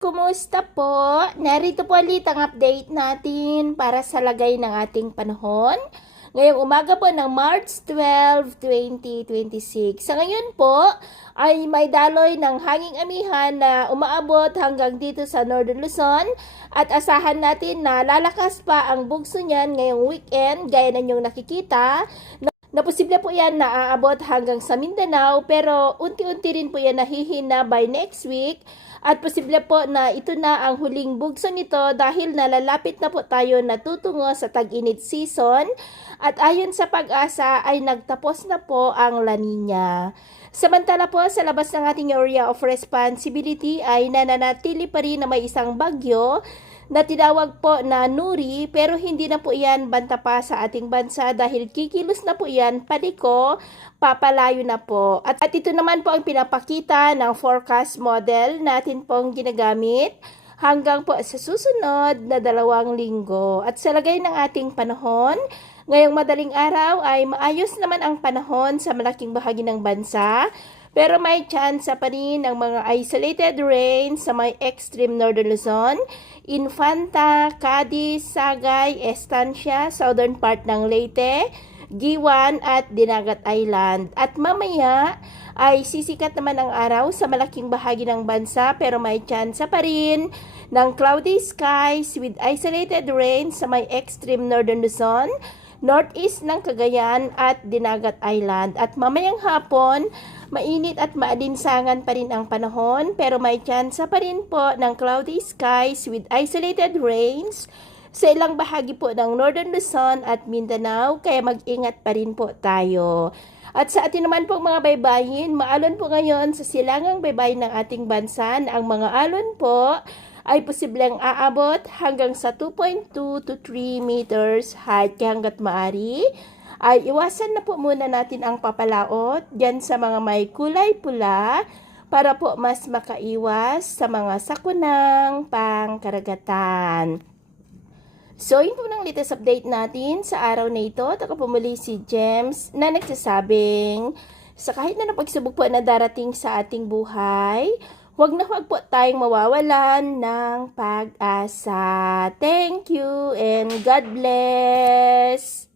Kumusta po? Narito po ulit ang update natin para sa lagay ng ating panahon. Ngayong umaga po ng March 12, 2026. Sa ngayon po ay may daloy ng hanging amihan na umaabot hanggang dito sa Northern Luzon at asahan natin na lalakas pa ang bugso niyan ngayong weekend gaya na inyong nakikita na posible po yan na aabot hanggang sa Mindanao pero unti-unti rin po yan nahihina by next week at posible po na ito na ang huling bugso nito dahil nalalapit na po tayo natutungo sa tag-init season at ayon sa pag-asa ay nagtapos na po ang La Nina. Samantala po sa labas ng ating area of responsibility ay nananatili pa rin na may isang bagyo na tinawag po na Nuri pero hindi na po yan banta pa sa ating bansa dahil kikilos na po yan paliko, papalayo na po. At ito naman po ang pinapakita ng forecast model natin pong ginagamit hanggang po sa susunod na 2 linggo. At sa lagay ng ating panahon, ngayong madaling araw ay maayos naman ang panahon sa malaking bahagi ng bansa. Pero may chance pa rin ng mga isolated rain sa may extreme northern Luzon, Infanta, Cadiz, Sagay, Estancia, southern part ng Leyte, Giwan at Dinagat Island. At mamaya ay sisikat naman ang araw sa malaking bahagi ng bansa pero may chance pa rin ng cloudy skies with isolated rain sa may extreme northern Luzon, northeast ng Cagayan at Dinagat Island. At mamayang hapon, mainit at maalinsangan pa rin ang panahon pero may chance pa rin po ng cloudy skies with isolated rains sa ilang bahagi po ng Northern Luzon at Mindanao kaya mag-ingat pa rin po tayo. At sa atin naman po mga baybayin, maalon po ngayon sa silangang baybayin ng ating bansa na ang mga alon po ay posibleng aabot hanggang sa 2.2 to 3 meters height kaya hanggat maari ay iwasan na po muna natin ang papalaot dyan sa mga may kulay pula para po mas makaiwas sa mga sakunang pangkaragatan. So, yun po ng latest update natin sa araw na ito. At ako pumuli si James na nagsasabing sa kahit na pagsubok po na darating sa ating buhay, huwag na huwag po tayong mawawalan ng pag-asa. Thank you and God bless!